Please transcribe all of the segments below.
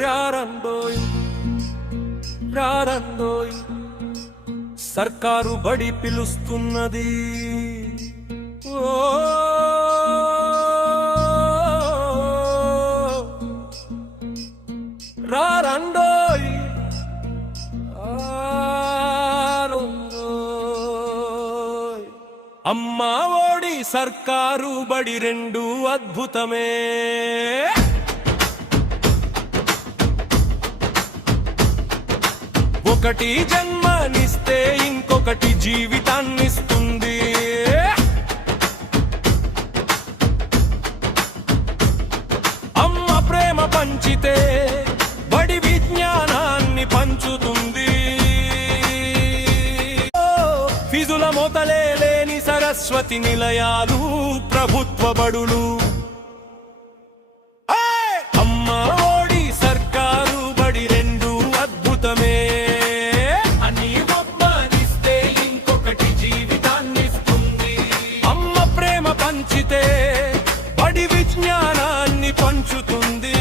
రారండోయ్ రారండోయ్ సర్కారు బడి పిలుస్తున్నది ఓ రారండోయ్ అమ్మా ఓడి సర్కారు బడి రెండు అద్భుతమే ఒకటి జన్మనిస్తే ఇంకొకటి జీవితాన్నిస్తుంది అమ్మ ప్రేమ పంచితే బడి విజ్ఞానాన్ని పంచుతుంది ఫీజుల మోతలే లేని సరస్వతి నిలయాలు ప్రభుత్వ బడులు అమ్మ ఓడి సర్కారు బడి రెండు అద్భుతమే అని ఒక్కనిస్తే ఇంకొకటి జీవితాన్నిస్తుంది అమ్మ ప్రేమ పంచితే బడి విజ్ఞానాన్ని పంచుతుంది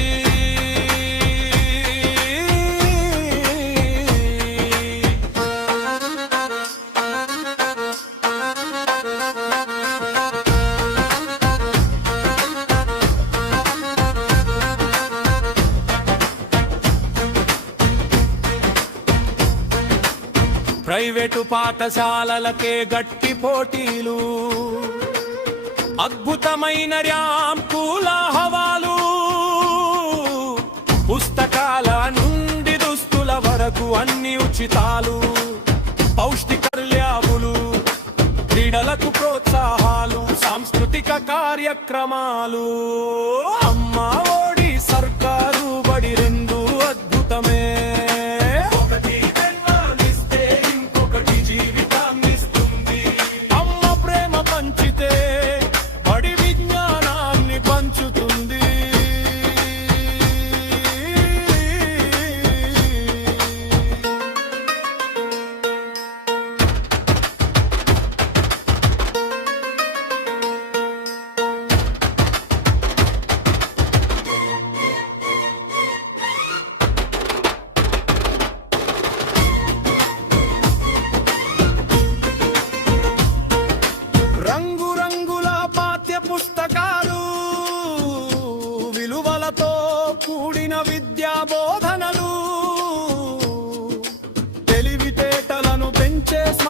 ప్రైవేటు పాఠశాలలకే గట్టి పోటీలు అద్భుతమైన ర్యాంకుల హవాలు పుస్తకాల నుండి దుస్తుల వరకు అన్ని ఉచితాలు పౌష్టిక ల్యాబులు క్రీడలకు ప్రోత్సాహాలు సాంస్కృతిక కార్యక్రమాలు అమ్మ ఓడి సర్కారు బడి రెండు అద్భుతమే